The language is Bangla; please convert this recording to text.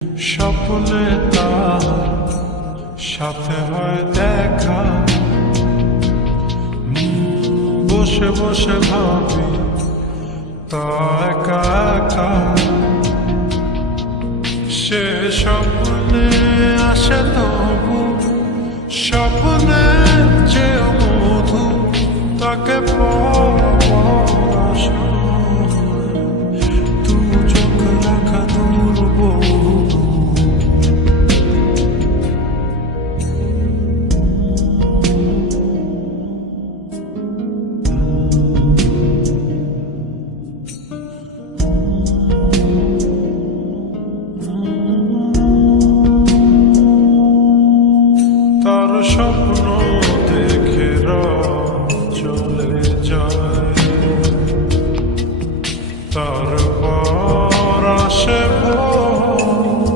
স্বপ্নে তার সাথে হয় দেখা, বসে বসে ভাবি তা একা একা। সে স্বপ্নে আসে তবু স্বপ্নে যে মধু তাকে তু চোখ রাখা দূর বহু। তার স্বপ্ন